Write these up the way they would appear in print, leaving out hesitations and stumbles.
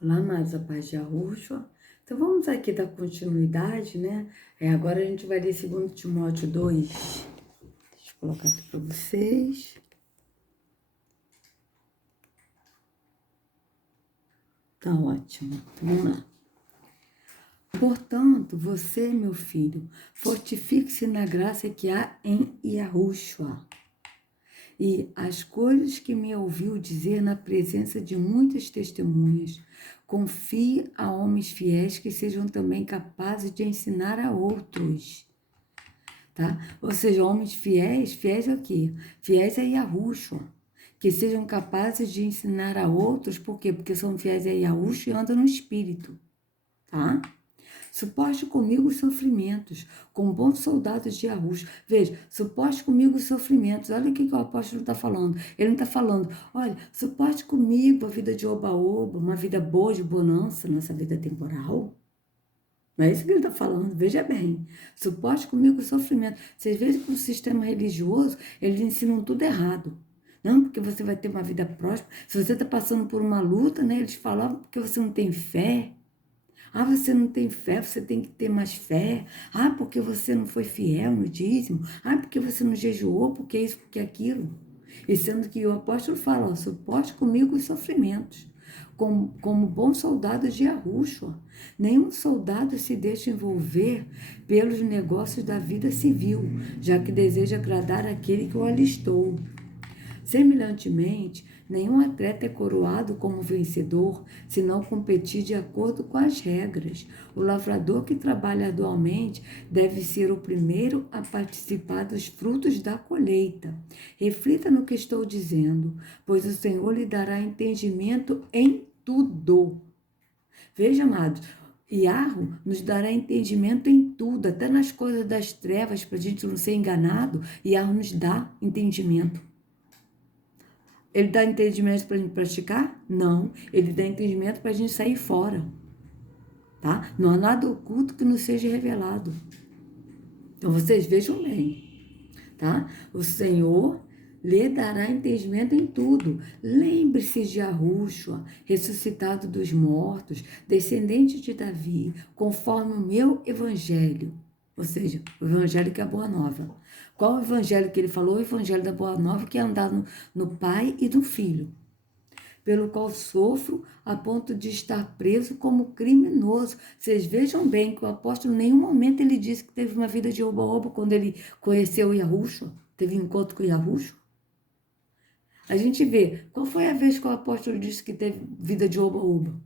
Olá, amados, a paz de Yahushua. Então, vamos aqui dar continuidade, né? Agora a gente vai ler 2 Timóteo 2. Deixa eu colocar aqui para vocês. Tá ótimo. Então, vamos lá. Portanto, você, meu filho, fortifique-se na graça que há em Yahushua. E as coisas que me ouviu dizer na presença de muitas testemunhas, confie a homens fiéis que sejam também capazes de ensinar a outros, tá? Ou seja, homens fiéis, fiéis é o quê? Fiéis a Yahushua, que sejam capazes de ensinar a outros, por quê? Porque são fiéis a Yahushua e andam no Espírito, tá? Suporte comigo os sofrimentos, como bons soldados de Yahushua. Veja, suporte comigo os sofrimentos. Olha o que o apóstolo está falando. Ele não está falando, olha, suporte comigo a vida de oba-oba, uma vida boa de bonança, nossa vida temporal. Não é isso que ele está falando, veja bem. Suporte comigo o sofrimento. Vocês vejam que o sistema religioso, eles ensinam tudo errado. Não, porque você vai ter uma vida próspera. Se você está passando por uma luta, né? Eles falavam porque você não tem fé. Ah, você não tem fé, você tem que ter mais fé. Ah, porque você não foi fiel no dízimo. Ah, porque você não jejuou, porque isso, porque aquilo. E sendo que o apóstolo fala, ó, suporte comigo os sofrimentos, como bom soldado de Yahushua. Nenhum soldado se deixa envolver pelos negócios da vida civil, já que deseja agradar aquele que o alistou. Semelhantemente, nenhum atleta é coroado como vencedor se não competir de acordo com as regras. O lavrador que trabalha arduamente deve ser o primeiro a participar dos frutos da colheita. Reflita no que estou dizendo, pois o Senhor lhe dará entendimento em tudo. Veja, amados, Yahweh nos dará entendimento em tudo, até nas coisas das trevas, para a gente não ser enganado. Yahweh nos dá entendimento. Ele dá entendimento para a gente praticar? Não. Ele dá entendimento para a gente sair fora. Tá? Não há nada oculto que não seja revelado. Então, vocês vejam bem. Tá? O Senhor lhe dará entendimento em tudo. Lembre-se de Yahushua, ressuscitado dos mortos, descendente de Davi, conforme o meu evangelho. Ou seja, o evangelho que é a boa nova. Qual o evangelho que ele falou? O evangelho da boa nova, que é andar no Pai e no Filho, pelo qual sofro a ponto de estar preso como criminoso. Vocês vejam bem que o apóstolo em nenhum momento ele disse que teve uma vida de oba-oba quando ele conheceu Yahushua, teve um encontro com Yahushua. A gente vê, qual foi a vez que o apóstolo disse que teve vida de oba-oba?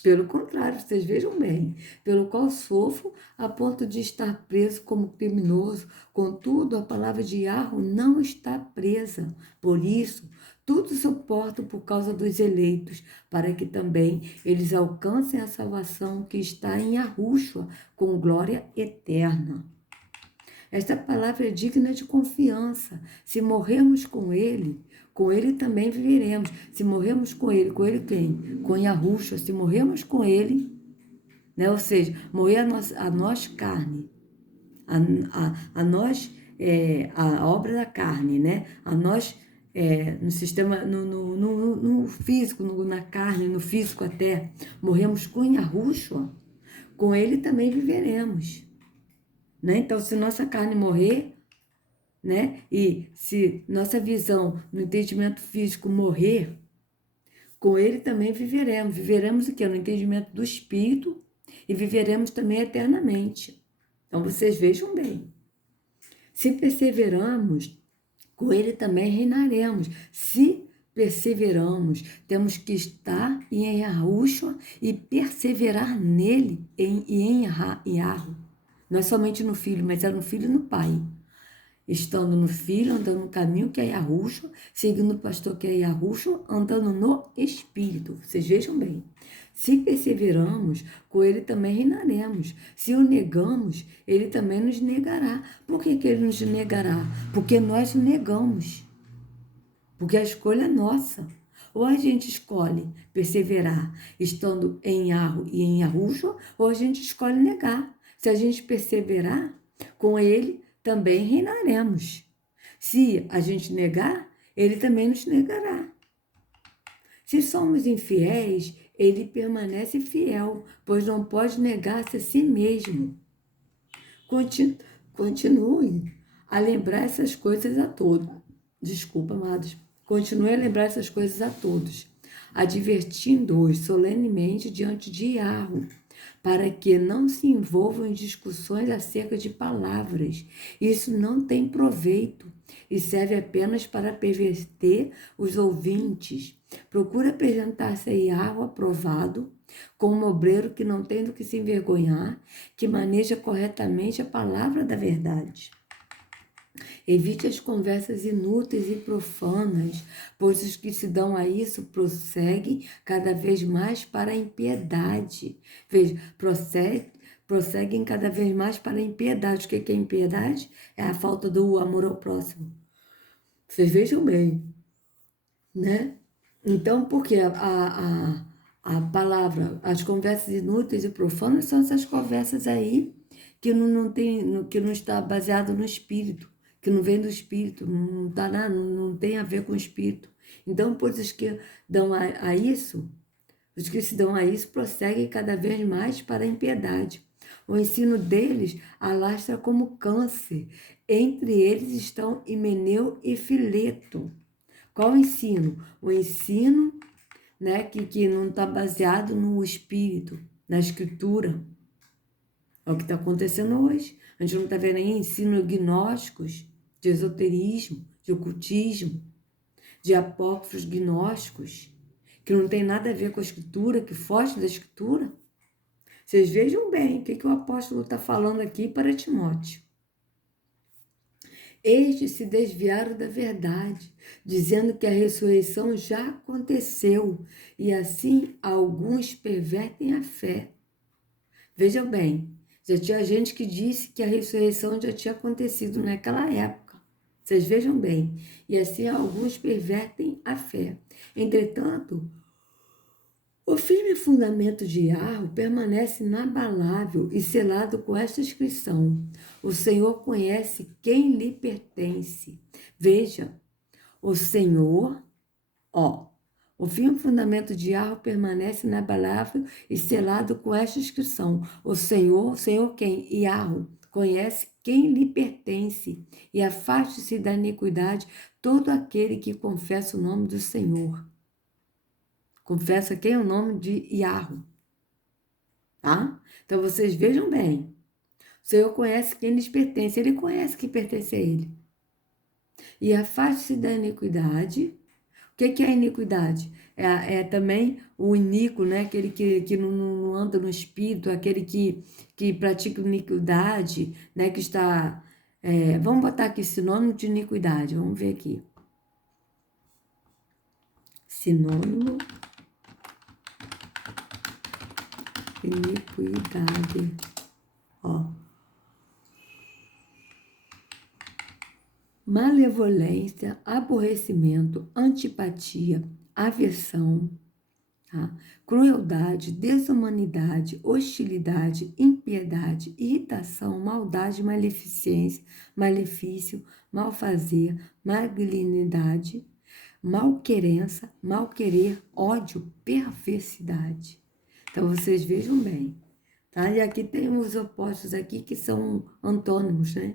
Pelo contrário, vocês vejam bem, pelo qual sofro a ponto de estar preso como criminoso. Contudo, a palavra de Yahweh não está presa. Por isso, tudo suporto por causa dos eleitos, para que também eles alcancem a salvação que está em Yahushua, com glória eterna. Esta palavra é digna de confiança. Se morrermos com ele também viveremos. Se morrermos com ele quem? Com Yahushua. Se morrermos com ele, né? Ou seja, morrer a nós carne, a nós, a obra da carne, né? A nós, no sistema, no físico, na carne, no físico até, morremos com Yahushua, com ele também viveremos. Né? Então, se nossa carne morrer, né? E se nossa visão no entendimento físico morrer, com ele também viveremos. Viveremos o quê? No entendimento do Espírito e viveremos também eternamente. Então, vocês vejam bem. Se perseveramos, com ele também reinaremos. Se perseveramos, temos que estar em Yahushua e perseverar nele e em Yahweh. Não é somente no Filho, mas é no Filho e no Pai. Estando no Filho, andando no caminho que é Yahushua, seguindo o pastor que é Yahushua, andando no Espírito. Vocês vejam bem. Se perseveramos, com ele também reinaremos. Se o negamos, ele também nos negará. Por que ele nos negará? Porque nós o negamos. Porque a escolha é nossa. Ou a gente escolhe perseverar estando em Yahweh e em Yahushua, ou a gente escolhe negar. Se a gente perseverar, com ele também reinaremos. Se a gente negar, ele também nos negará. Se somos infiéis, ele permanece fiel, pois não pode negar-se a si mesmo. Continue a lembrar essas coisas a todos. Desculpa, amados. Continue a lembrar essas coisas a todos, advertindo-os solenemente diante de Iarro, para que não se envolvam em discussões acerca de palavras. Isso não tem proveito e serve apenas para perverter os ouvintes. Procura apresentar-se a Iarro aprovado, como um obreiro que não tem do que se envergonhar, que maneja corretamente a palavra da verdade. Evite as conversas inúteis e profanas, pois os que se dão a isso prosseguem cada vez mais para a impiedade. Veja, prosseguem cada vez mais para a impiedade. O que é impiedade? É a falta do amor ao próximo. Vocês vejam bem, né? Então, porque a palavra, as conversas inúteis e profanas são essas conversas aí que que não está baseado no espírito, que não vem do espírito, não tem a ver com o espírito. Então, pois os que dão a isso, os que se dão a isso prosseguem cada vez mais para a impiedade. O ensino deles alastra como câncer. Entre eles estão Himeneu e Fileto. Qual o ensino? O ensino, né, que não está baseado no espírito, na escritura. É o que está acontecendo hoje. A gente não está vendo aí ensino gnósticos, de esoterismo, de ocultismo, de apócrifos gnósticos, que não tem nada a ver com a escritura, que foge da escritura. Vocês vejam bem o que o apóstolo está falando aqui para Timóteo. Estes se desviaram da verdade, dizendo que a ressurreição já aconteceu, e assim alguns pervertem a fé. Vejam bem, já tinha gente que disse que a ressurreição já tinha acontecido naquela época. Vocês vejam bem, e assim alguns pervertem a fé. Entretanto, o firme fundamento de Iarro permanece inabalável e selado com esta inscrição: o Senhor conhece quem lhe pertence. Veja, o Senhor, o firme fundamento de Iarro permanece inabalável e selado com esta inscrição: o Senhor quem? Iarro, conhece quem lhe pertence e afaste-se da iniquidade todo aquele que confessa o nome do Senhor. Confessa quem é o nome de Iarro, tá? Então, vocês vejam bem. O Senhor conhece quem lhes pertence. Ele conhece que pertence a Ele. E afaste-se da iniquidade. O que é a iniquidade? É também o iníquo, né? Aquele que não anda no espírito, aquele que pratica iniquidade, né? Que está... vamos botar aqui sinônimo de iniquidade. Vamos ver aqui. Sinônimo... iniquidade, malevolência, aborrecimento, antipatia, aversão, tá? Crueldade, desumanidade, hostilidade, impiedade, irritação, maldade, maleficência, malefício, malfazer, malignidade, malquerença, malquerer, ódio, perversidade. Então, vocês vejam bem, tá? E aqui tem os opostos aqui que são antônimos, né?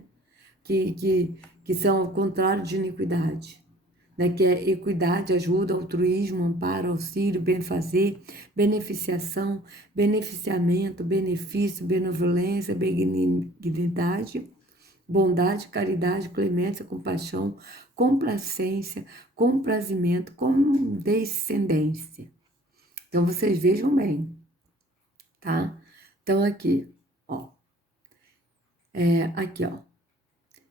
Que são o contrário de iniquidade, né? Que é equidade, ajuda, altruísmo, amparo, auxílio, benfazer, beneficiação, beneficiamento, benefício, benevolência, benignidade, bondade, caridade, clemência, compaixão, complacência, comprazimento, condescendência. Então, vocês vejam bem. Tá? Então, aqui, aqui,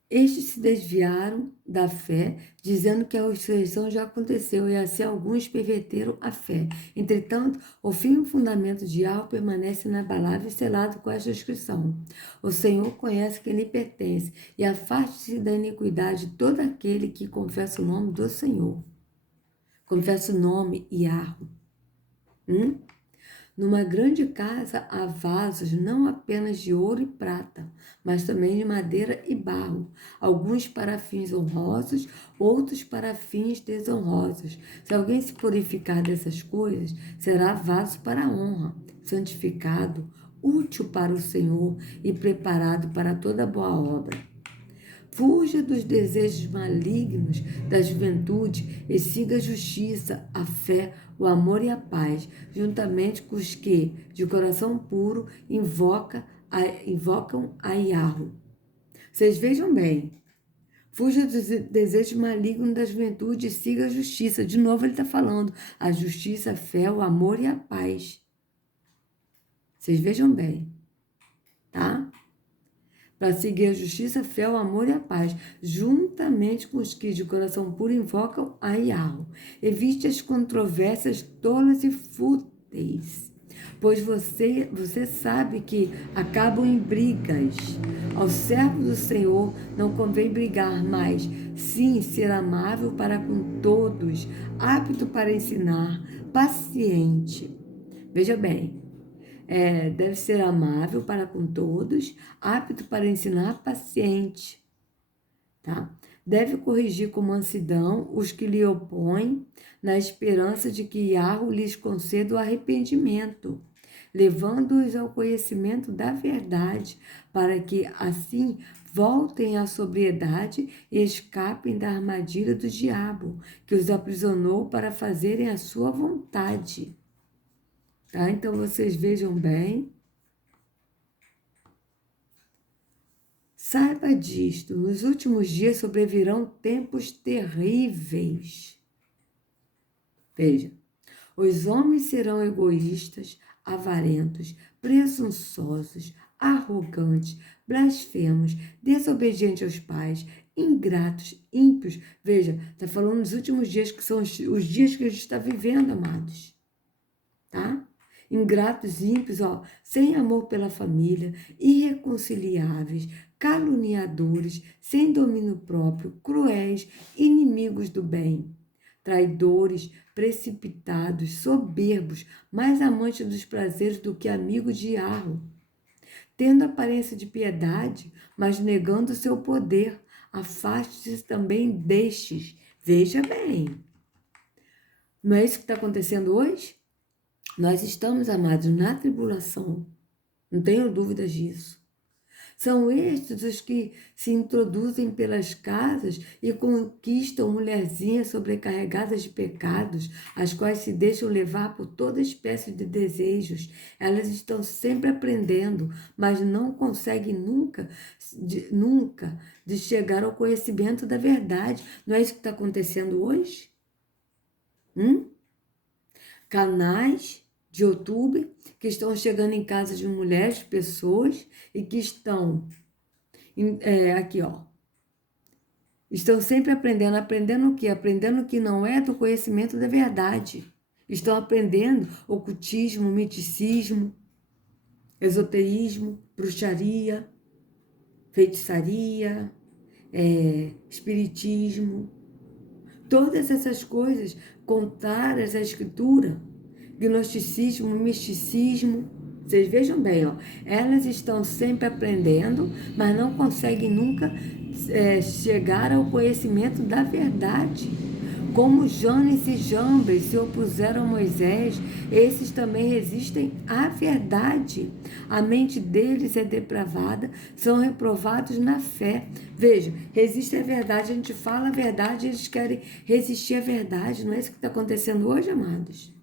estes se desviaram da fé, dizendo que a ressurreição já aconteceu, e assim alguns perverteram a fé. Entretanto, o firme fundamento de Iarro permanece inabalável e selado com esta inscrição: o Senhor conhece quem lhe pertence, e afaste-se da iniquidade todo aquele que confessa o nome do Senhor. Confessa o nome Iarro. Numa grande casa há vasos não apenas de ouro e prata, mas também de madeira e barro, alguns para fins honrosos, outros para fins desonrosos. Se alguém se purificar dessas coisas, será vaso para a honra, santificado, útil para o Senhor e preparado para toda boa obra. Fuja dos desejos malignos da juventude e siga a justiça, a fé, o amor e a paz, juntamente com os que, de coração puro, invocam a Yahweh. Vocês vejam bem. Fuja dos desejos malignos da juventude e siga a justiça. De novo ele está falando. A justiça, a fé, o amor e a paz. Vocês vejam bem. Tá? Para seguir a justiça, a fé, o amor e a paz, juntamente com os que de coração puro invocam a Yahweh. Evite as controvérsias tolas e fúteis, pois você sabe que acabam em brigas. Ao servo do Senhor não convém brigar, mas sim ser amável para com todos, apto para ensinar, paciente. Veja bem, deve ser amável para com todos, apto para ensinar, paciente, tá? Deve corrigir com mansidão os que lhe opõem, na esperança de que Yahweh lhes conceda o arrependimento, levando-os ao conhecimento da verdade, para que, assim, voltem à sobriedade e escapem da armadilha do diabo, que os aprisionou para fazerem a sua vontade. Tá? Então, vocês vejam bem. Saiba disto, nos últimos dias sobrevirão tempos terríveis. Veja, os homens serão egoístas, avarentos, presunçosos, arrogantes, blasfemos, desobedientes aos pais, ingratos, ímpios. Veja, está falando nos últimos dias, que são os dias que a gente está vivendo, amados. Tá? Ingratos, ímpios, sem amor pela família, irreconciliáveis, caluniadores, sem domínio próprio, cruéis, inimigos do bem, traidores, precipitados, soberbos, mais amantes dos prazeres do que amigos de Yahweh, tendo aparência de piedade, mas negando o seu poder. Afaste-se também destes. Veja bem, não é isso que está acontecendo hoje? Nós estamos, amados, na tribulação, não tenho dúvidas disso. São estes os que se introduzem pelas casas e conquistam mulherzinhas sobrecarregadas de pecados, as quais se deixam levar por toda espécie de desejos. Elas estão sempre aprendendo, mas não conseguem nunca de chegar ao conhecimento da verdade. Não é isso que está acontecendo hoje? Canais de YouTube que estão chegando em casa de mulheres, de pessoas, e que estão estão sempre aprendendo o quê? Aprendendo o que não é do conhecimento da verdade. Estão aprendendo ocultismo, miticismo, esoterismo, bruxaria, feitiçaria, espiritismo, todas essas coisas contrárias à escritura, gnosticismo, misticismo. Vocês vejam bem, elas estão sempre aprendendo, mas não conseguem nunca chegar ao conhecimento da verdade. Como Janes e Jambres se opuseram a Moisés, esses também resistem à verdade. A mente deles é depravada, são reprovados na fé. Veja, resistem à verdade, a gente fala a verdade, eles querem resistir à verdade. Não é isso que está acontecendo hoje, amados?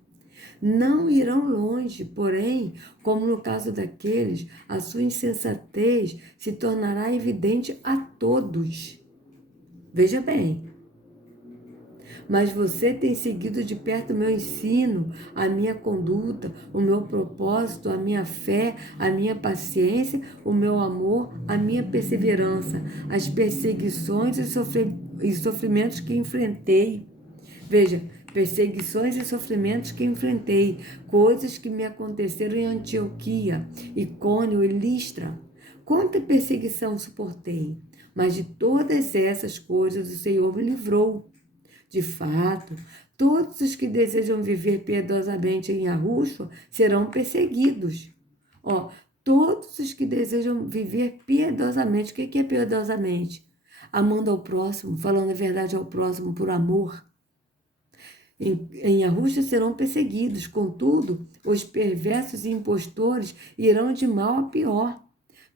Não irão longe, porém, como no caso daqueles, a sua insensatez se tornará evidente a todos. Veja bem. Mas você tem seguido de perto o meu ensino, a minha conduta, o meu propósito, a minha fé, a minha paciência, o meu amor, a minha perseverança, as perseguições e sofrimentos que enfrentei. Veja, perseguições e sofrimentos que enfrentei, coisas que me aconteceram em Antioquia, Icônio e Listra. Quanta perseguição suportei, mas de todas essas coisas o Senhor me livrou. De fato, Todos os que desejam viver piedosamente em Yahushua serão perseguidos. Ó, todos os que desejam viver piedosamente. O que é piedosamente? Amando ao próximo, falando a verdade ao próximo por amor. Em Yahushua serão perseguidos, contudo, os perversos e impostores irão de mal a pior.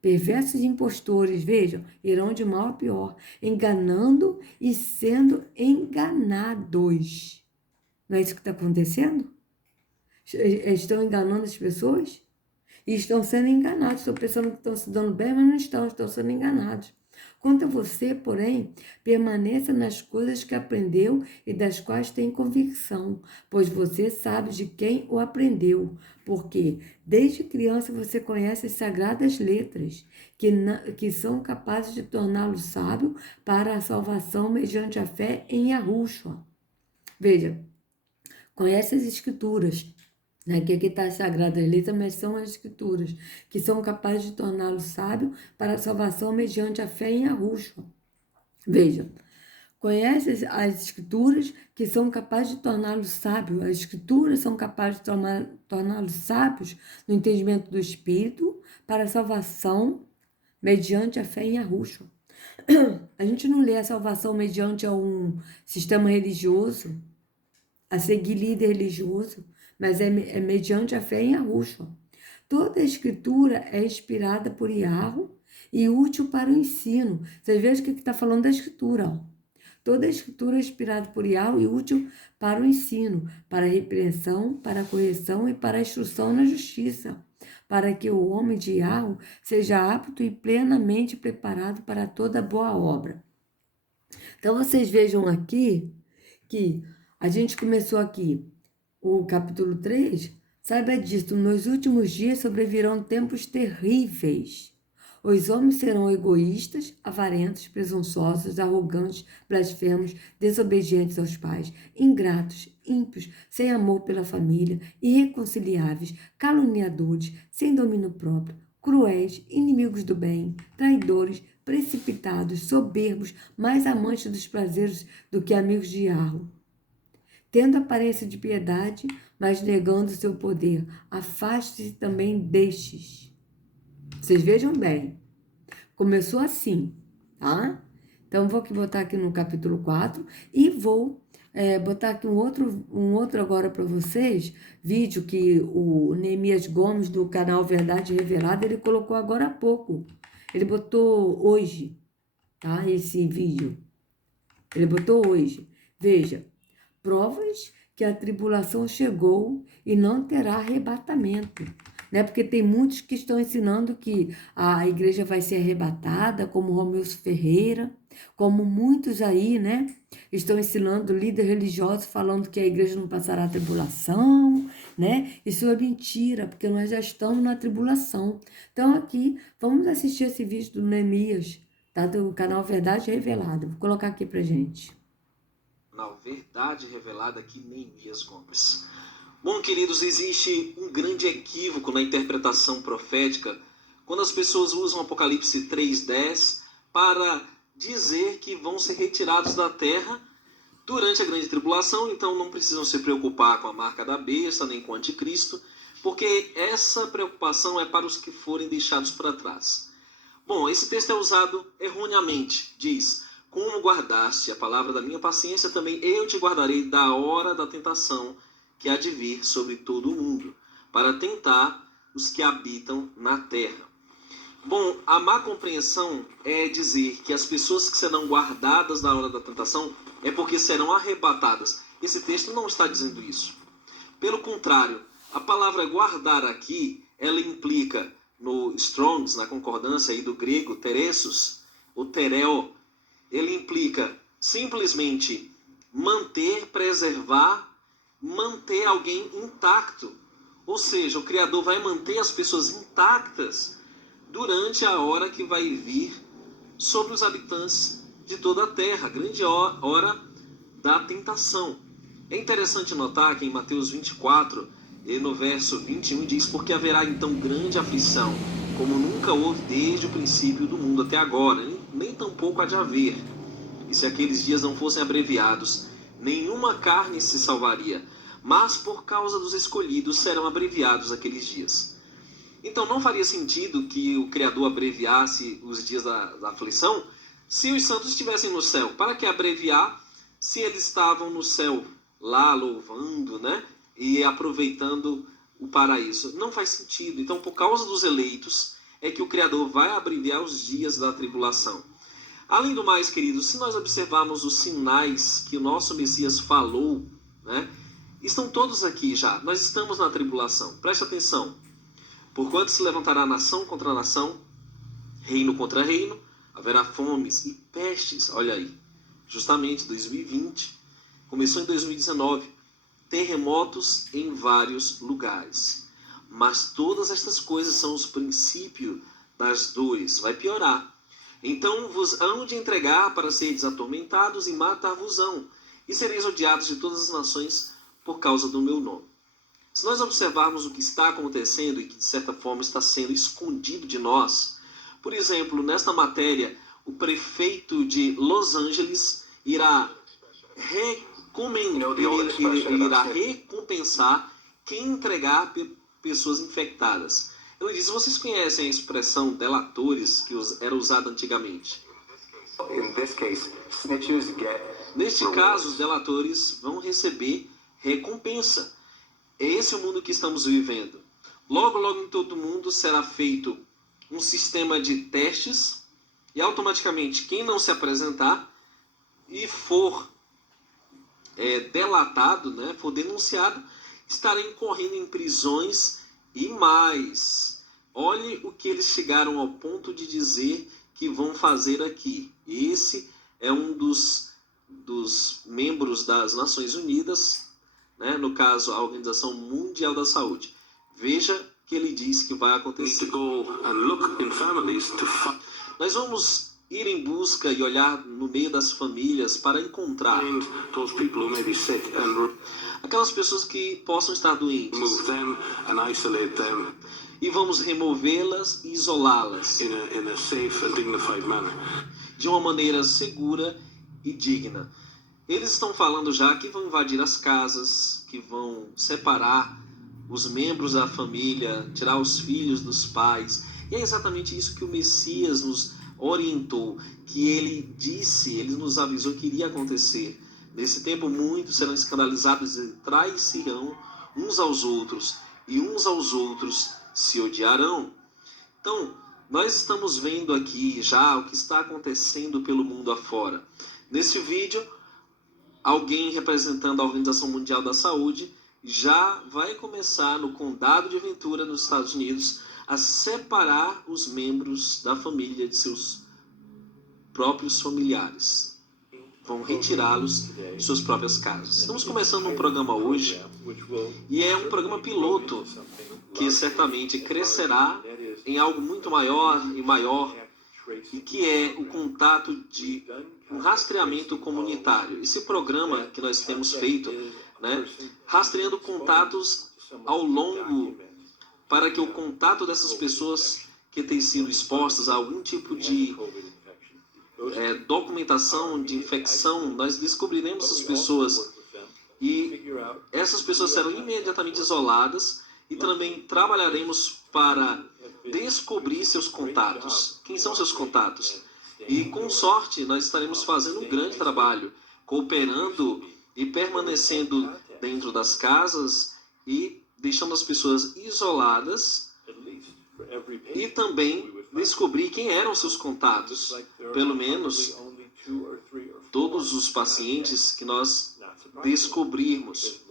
Perversos e impostores, vejam, irão de mal a pior, enganando e sendo enganados. Não é isso que está acontecendo? Estão enganando as pessoas? E estão sendo enganados. Estão pensando que estão se dando bem, mas não estão sendo enganados. Quanto a você, porém, permaneça nas coisas que aprendeu e das quais tem convicção, pois você sabe de quem o aprendeu, porque desde criança você conhece as sagradas letras, que são capazes de torná-lo sábio para a salvação mediante a fé em Yahushua. Veja, conhece as escrituras, né? Que aqui está as sagradas letras, mas são as escrituras, que são capazes de torná-lo sábio para a salvação mediante a fé em Yahushua. Veja, conhece as escrituras que são capazes de torná-lo sábio. As escrituras são capazes de torná-los sábios no entendimento do Espírito para a salvação mediante a fé em Yahushua. A gente não lê a salvação mediante um sistema religioso, a seguir líder religioso, mas é mediante a fé em Yahushua. Toda a escritura é inspirada por Yahweh e útil para o ensino. Vocês vejam que está falando da escritura. Ó. Toda a escritura é inspirada por Yahweh e útil para o ensino, para a repreensão, para a correção e para a instrução na justiça, para que o homem de Yahweh seja apto e plenamente preparado para toda boa obra. Então, vocês vejam aqui que a gente começou aqui o capítulo 3, saiba disso, nos últimos dias sobrevirão tempos terríveis. Os homens serão egoístas, avarentos, presunçosos, arrogantes, blasfemos, desobedientes aos pais, ingratos, ímpios, sem amor pela família, irreconciliáveis, caluniadores, sem domínio próprio, cruéis, inimigos do bem, traidores, precipitados, soberbos, mais amantes dos prazeres do que amigos de Yahweh. Tendo aparência de piedade, mas negando seu poder. Afaste-se também destes. Vocês vejam bem. Começou assim, tá? Então, vou botar aqui no capítulo 4 e vou botar aqui um outro agora para vocês, vídeo que o Neemias Gomes, do canal Verdade Revelada, ele colocou agora há pouco. Ele botou hoje, tá? Esse vídeo. Ele botou hoje. Veja. Provas que a tribulação chegou e não terá arrebatamento, né? Porque tem muitos que estão ensinando que a igreja vai ser arrebatada, como Romilson Ferreira, como muitos aí, né? Estão ensinando, líder religioso, falando que a igreja não passará a tribulação, né? Isso é mentira, porque nós já estamos na tribulação. Então aqui, vamos assistir esse vídeo do Neemias, tá? Do canal Verdade Revelada. Vou colocar aqui pra gente. Na verdade revelada aqui, Neemias Gomes. Bom, queridos, existe um grande equívoco na interpretação profética quando as pessoas usam Apocalipse 3:10 para dizer que vão ser retirados da terra durante a grande tribulação, então não precisam se preocupar com a marca da besta nem com o anticristo, porque essa preocupação é para os que forem deixados para trás. Bom, esse texto é usado erroneamente, diz: como guardaste a palavra da minha paciência, também eu te guardarei da hora da tentação que há de vir sobre todo o mundo, para tentar os que habitam na terra. Bom, a má compreensão é dizer que as pessoas que serão guardadas da hora da tentação é porque serão arrebatadas. Esse texto não está dizendo isso. Pelo contrário, a palavra guardar aqui, ela implica no Strongs, na concordância aí do grego teresos, o tereo, ele implica simplesmente manter, preservar, manter alguém intacto. Ou seja, o Criador vai manter as pessoas intactas durante a hora que vai vir sobre os habitantes de toda a terra, a grande hora da tentação. É interessante notar que em Mateus 24, e no verso 21, diz: porque haverá então grande aflição, como nunca houve desde o princípio do mundo até agora, nem tampouco há de haver. E se aqueles dias não fossem abreviados, nenhuma carne se salvaria, mas por causa dos escolhidos serão abreviados aqueles dias. Então não faria sentido que o Criador abreviasse os dias da aflição se os santos estivessem no céu. Para que abreviar se eles estavam no céu, lá louvando, né? E aproveitando o paraíso? Não faz sentido. Então, por causa dos eleitos, é que o Criador vai abreviar os dias da tribulação. Além do mais, queridos, se nós observarmos os sinais que o nosso Messias falou, né? Estão todos aqui já. Nós estamos na tribulação. Preste atenção. Porquanto se levantará nação contra nação, reino contra reino, haverá fomes e pestes. Olha aí, justamente 2020, começou em 2019, terremotos em vários lugares. Mas todas estas coisas são os princípios das dores. Vai piorar. Então vos hão de entregar para seres atormentados e matar-vos-ão, e sereis odiados de todas as nações por causa do meu nome. Se nós observarmos o que está acontecendo e que de certa forma está sendo escondido de nós, por exemplo, nesta matéria, o prefeito de Los Angeles irá recompensar quem entregar pessoas infectadas. Ele diz: vocês conhecem a expressão delatores que era usada antigamente? Neste caso, os delatores vão receber recompensa. É esse o mundo que estamos vivendo. Logo, logo em todo mundo será feito um sistema de testes e automaticamente quem não se apresentar e for delatado, né, for denunciado, estará incorrendo em prisões e mais. Olhe o que eles chegaram ao ponto de dizer que vão fazer aqui. Esse é um dos membros das Nações Unidas, né? No caso, a Organização Mundial da Saúde. Veja que ele diz que vai acontecer. Nós vamos ir em busca e olhar no meio das famílias para encontrar aquelas pessoas que possam estar doentes. E vamos removê-las e isolá-las de uma maneira segura e digna. Eles estão falando já que vão invadir as casas, que vão separar os membros da família, tirar os filhos dos pais. E é exatamente isso que o Messias nos orientou, que ele disse, ele nos avisou que iria acontecer. Nesse tempo muitos serão escandalizados e trair-se-ão uns aos outros, e uns aos outros se odiarão. Então, nós estamos vendo aqui já o que está acontecendo pelo mundo afora. Nesse vídeo, alguém representando a Organização Mundial da Saúde já vai começar no condado de Ventura, nos Estados Unidos, a separar os membros da família de seus próprios familiares. Vão retirá-los de suas próprias casas. Estamos começando um programa hoje, e é um programa piloto, que certamente crescerá em algo muito maior, e que é o contato de um rastreamento comunitário. Esse programa que nós temos feito, né, rastreando contatos ao longo, para que o contato dessas pessoas que têm sido expostas a algum tipo de documentação de infecção, nós descobriremos essas pessoas e essas pessoas serão imediatamente isoladas, e também trabalharemos para descobrir seus contatos. Quem são seus contatos? E com sorte nós estaremos fazendo um grande trabalho, cooperando e permanecendo dentro das casas e deixando as pessoas isoladas, e também descobrir quem eram seus contatos. Pelo menos todos os pacientes que nós descobrirmos.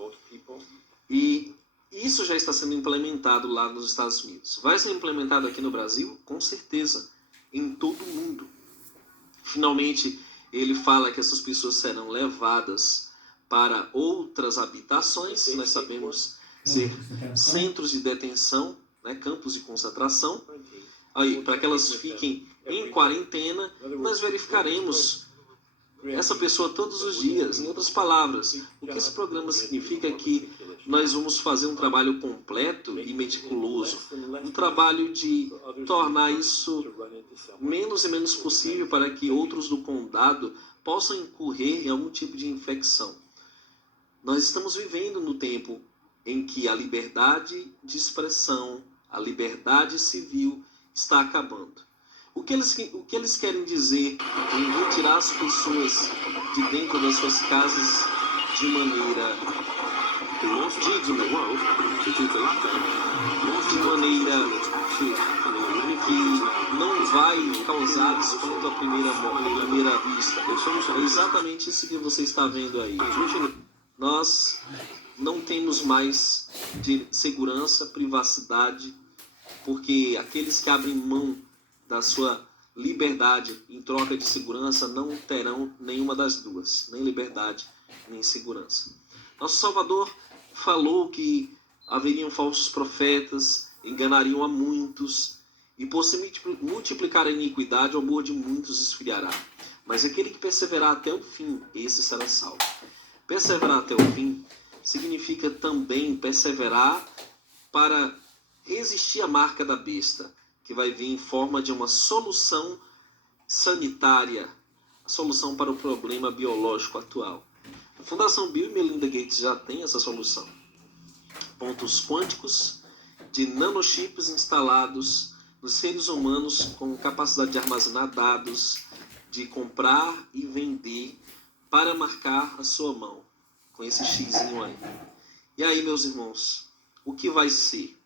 E isso já está sendo implementado lá nos Estados Unidos. Vai ser implementado aqui no Brasil? Com certeza. Em todo o mundo. Finalmente, ele fala que essas pessoas serão levadas para outras habitações. Nós sabemos ser centros de detenção, né, campos de concentração. Aí, para que elas fiquem em quarentena, nós verificaremos essa pessoa todos os dias. Em outras palavras, o que esse programa significa é que nós vamos fazer um trabalho completo e meticuloso, um trabalho de tornar isso menos e menos possível para que outros do condado possam incorrer em algum tipo de infecção. Nós estamos vivendo no tempo em que a liberdade de expressão, a liberdade civil está acabando. O que eles querem dizer em retirar as pessoas de dentro das suas casas de maneira digna, de maneira que não vai causar espanto à primeira vista? É exatamente isso que você está vendo aí. Nós não temos mais de segurança, privacidade, porque aqueles que abrem mão da sua liberdade em troca de segurança não terão nenhuma das duas, nem liberdade, nem segurança. Nosso Salvador falou que haveriam falsos profetas, enganariam a muitos, e por se multiplicar a iniquidade, o amor de muitos esfriará. Mas aquele que perseverar até o fim, esse será salvo. Perseverar até o fim significa também perseverar para resistir à marca da besta, que vai vir em forma de uma solução sanitária, a solução para o problema biológico atual. A Fundação Bill e Melinda Gates já tem essa solução. Pontos quânticos de nanochips instalados nos seres humanos com capacidade de armazenar dados, de comprar e vender para marcar a sua mão, com esse xizinho aí. E aí, meus irmãos, o que vai ser?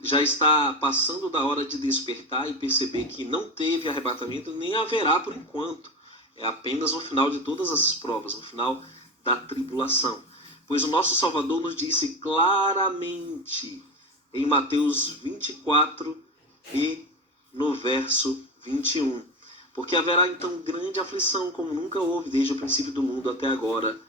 Já está passando da hora de despertar e perceber que não teve arrebatamento, nem haverá por enquanto. É apenas no final de todas as provas, no final da tribulação. Pois o nosso Salvador nos disse claramente em Mateus 24 e no verso 21. Porque haverá então grande aflição, como nunca houve desde o princípio do mundo até agora,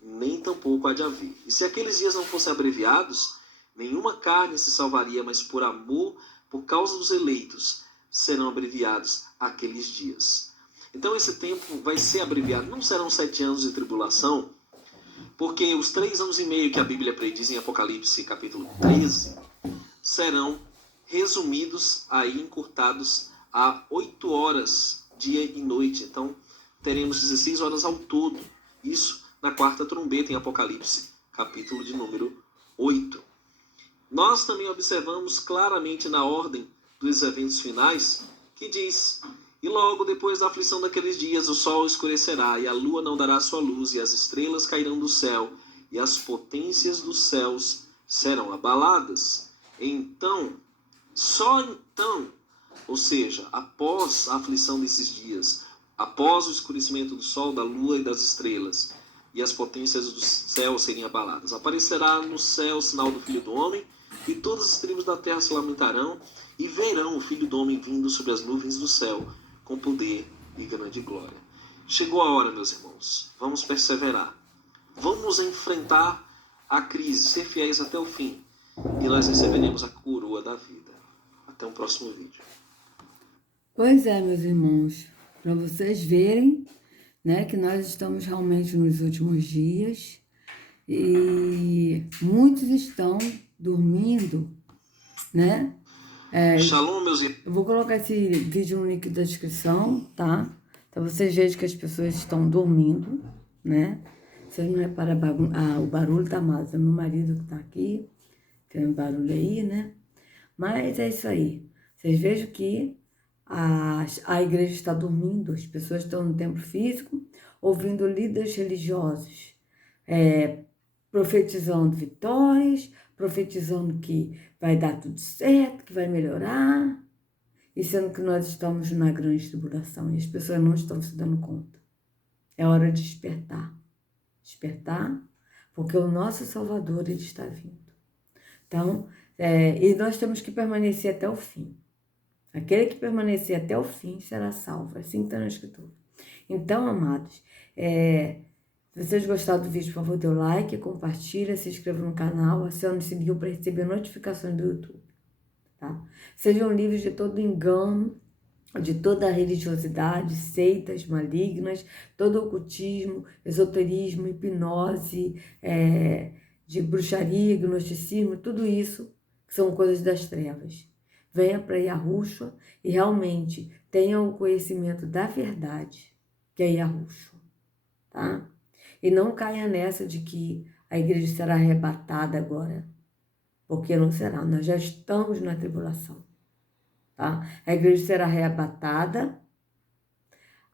nem tampouco há de haver. E se aqueles dias não fossem abreviados, nenhuma carne se salvaria, mas por amor, por causa dos eleitos, serão abreviados aqueles dias. Então esse tempo vai ser abreviado. Não serão 7 anos de tribulação, porque os 3 anos e meio que a Bíblia prediz em Apocalipse capítulo 13 serão resumidos aí, encurtados a 8 horas, dia e noite. Então teremos 16 horas ao todo. Isso na quarta trombeta em Apocalipse, capítulo de número 8. Nós também observamos claramente na ordem dos eventos finais que diz: e logo depois da aflição daqueles dias o sol escurecerá, e a lua não dará sua luz, e as estrelas cairão do céu, e as potências dos céus serão abaladas. Então, só então, ou seja, após a aflição desses dias, após o escurecimento do sol, da lua e das estrelas, e as potências dos céus serem abaladas, aparecerá no céu o sinal do Filho do Homem, e todas as tribos da terra se lamentarão, e verão o Filho do Homem vindo sobre as nuvens do céu, com poder e grande glória. Chegou a hora, meus irmãos. Vamos perseverar. Vamos enfrentar a crise, ser fiéis até o fim. E nós receberemos a coroa da vida. Até um próximo vídeo. Pois é, meus irmãos, para vocês verem, né, que nós estamos realmente nos últimos dias e muitos estão dormindo, né? Shalom, meus irmãos. Eu vou colocar esse vídeo no link da descrição, tá? Então vocês vejam que as pessoas estão dormindo, né? Vocês não reparam o barulho tá mais. É meu marido que tá aqui, tem um barulho aí, né? Mas é isso aí. Vocês vejam que a igreja está dormindo, as pessoas estão no templo físico, ouvindo líderes religiosos, profetizando vitórias, profetizando que vai dar tudo certo, que vai melhorar, e sendo que nós estamos na grande tribulação e as pessoas não estão se dando conta. É hora de despertar. Despertar, porque o nosso Salvador, ele está vindo. Então, e nós temos que permanecer até o fim. Aquele que permanecer até o fim será salvo. Assim está na Escritura. Então, amados, se vocês gostaram do vídeo, por favor, dê o like, compartilha, se inscreva no canal, acione o sininho para receber notificações do YouTube. Tá? Sejam livres de todo engano, de toda religiosidade, seitas malignas, todo ocultismo, esoterismo, hipnose, de bruxaria, gnosticismo, tudo isso que são coisas das trevas. Venha para Yahushua e realmente tenha o conhecimento da verdade, que é Yahushua, tá? E não caia nessa de que a igreja será arrebatada agora, porque não será, nós já estamos na tribulação, tá? A igreja será arrebatada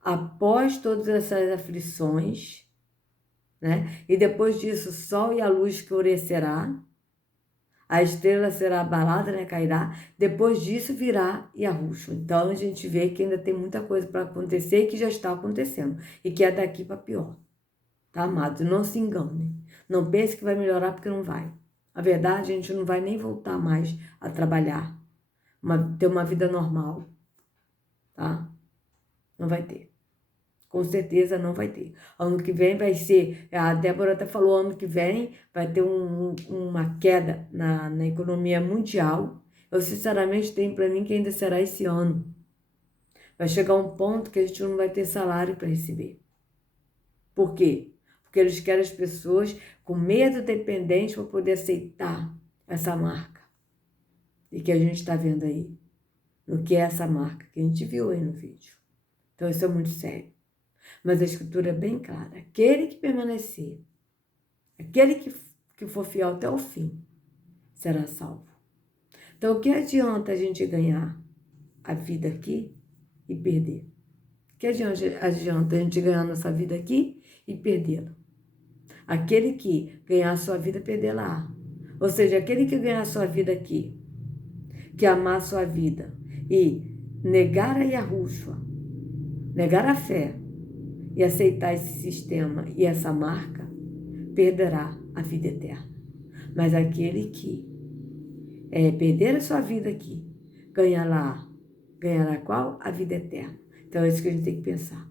após todas essas aflições, né? E depois disso, o sol e a luz escurecerá, a estrela será abalada, né? Cairá. Depois disso virá Yahushua. Então a gente vê que ainda tem muita coisa para acontecer e que já está acontecendo e que é daqui para pior, tá, amados? Não se engane. Não pense que vai melhorar porque não vai. A verdade, a gente não vai nem voltar mais a trabalhar, ter uma vida normal, tá? Não vai ter. Com certeza não vai ter. Ano que vem vai ser, a Débora até falou, ano que vem vai ter uma queda na economia mundial. Eu sinceramente tenho para mim que ainda será esse ano. Vai chegar um ponto que a gente não vai ter salário para receber. Por quê? Porque eles querem as pessoas com medo dependente para poder aceitar essa marca. E que a gente está vendo aí. No que é essa marca que a gente viu aí no vídeo. Então isso é muito sério. Mas a escritura é bem clara. Aquele que permanecer, aquele que for fiel até o fim, será salvo. Então, o que adianta a gente ganhar a vida aqui e perder? O que adianta a gente ganhar a nossa vida aqui e perdê-la? Aquele que ganhar a sua vida, perdê-la. Ou seja, aquele que ganhar a sua vida aqui, que amar a sua vida e negar a Yahushua, negar a fé, e aceitar esse sistema e essa marca, perderá a vida eterna. Mas aquele que perder a sua vida aqui, ganhará qual? A vida eterna. Então é isso que a gente tem que pensar.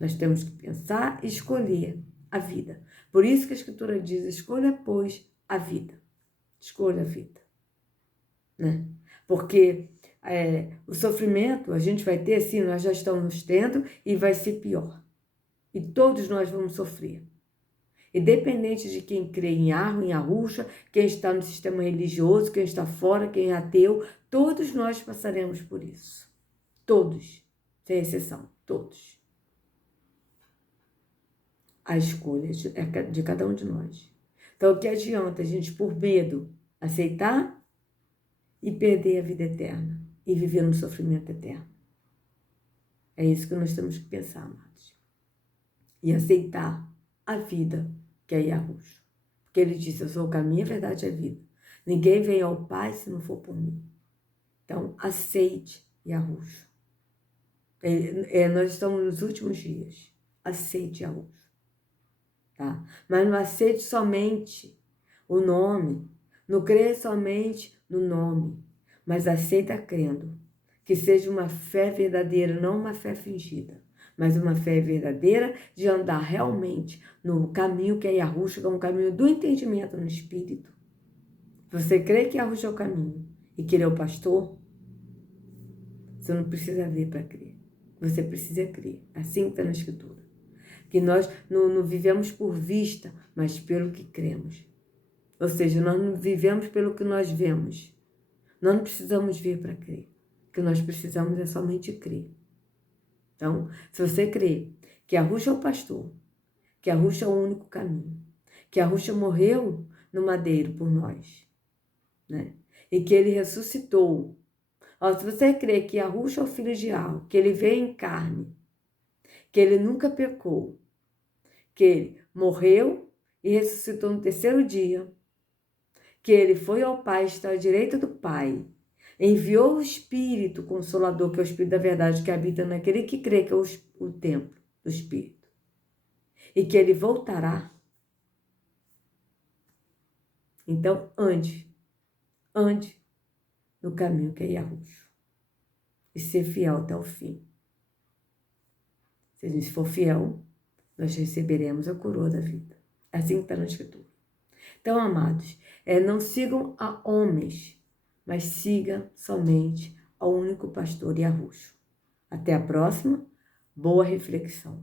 Nós temos que pensar e escolher a vida. Por isso que a Escritura diz, escolha, pois, a vida. Escolha a vida. Né? Porque o sofrimento a gente vai ter, sim, nós já estamos tendo e vai ser pior. E todos nós vamos sofrer. Independente de quem crê em Yahweh, em Yahushua, quem está no sistema religioso, quem está fora, quem é ateu, todos nós passaremos por isso. Todos, sem exceção, todos. A escolha é de cada um de nós. Então, o que adianta a gente, por medo, aceitar e perder a vida eterna e viver no sofrimento eterno? É isso que nós temos que pensar, amados. E aceitar a vida que é Yahushua. Porque ele disse, eu sou o caminho, a verdade e a vida. Ninguém vem ao Pai se não for por mim. Então, aceite Yahushua. Nós estamos nos últimos dias. Aceite Yahushua. Tá? Mas não aceite somente o nome. Não creia somente no nome. Mas aceita crendo. Que seja uma fé verdadeira, não uma fé fingida. Mas uma fé verdadeira de andar realmente no caminho que é Yahushua, que é um caminho do entendimento no Espírito. Você crê que Yahushua é o caminho e que ele é o pastor? Você não precisa ver para crer. Você precisa crer. Assim que está na Escritura. Que nós não vivemos por vista, mas pelo que cremos. Ou seja, nós não vivemos pelo que nós vemos. Nós não precisamos ver para crer. O que nós precisamos é somente crer. Então, se você crê que Yahushua é o pastor, que Yahushua é o único caminho, que Yahushua morreu no madeiro por nós, né? E que ele ressuscitou. Se você crê que Yahushua é o filho de Yahweh, que ele veio em carne, que ele nunca pecou, que ele morreu e ressuscitou no terceiro dia, que ele foi ao Pai, está à direita do Pai, enviou o Espírito Consolador, que é o Espírito da verdade, que habita naquele que crê que é o templo do Espírito, e que ele voltará. Então, ande no caminho que é Yahushua, e ser fiel até o fim. Se a gente for fiel, nós receberemos a coroa da vida. Assim que está na Escritura. Então, amados, não sigam a homens, mas siga somente ao único pastor Yahushua. Até a próxima, boa reflexão.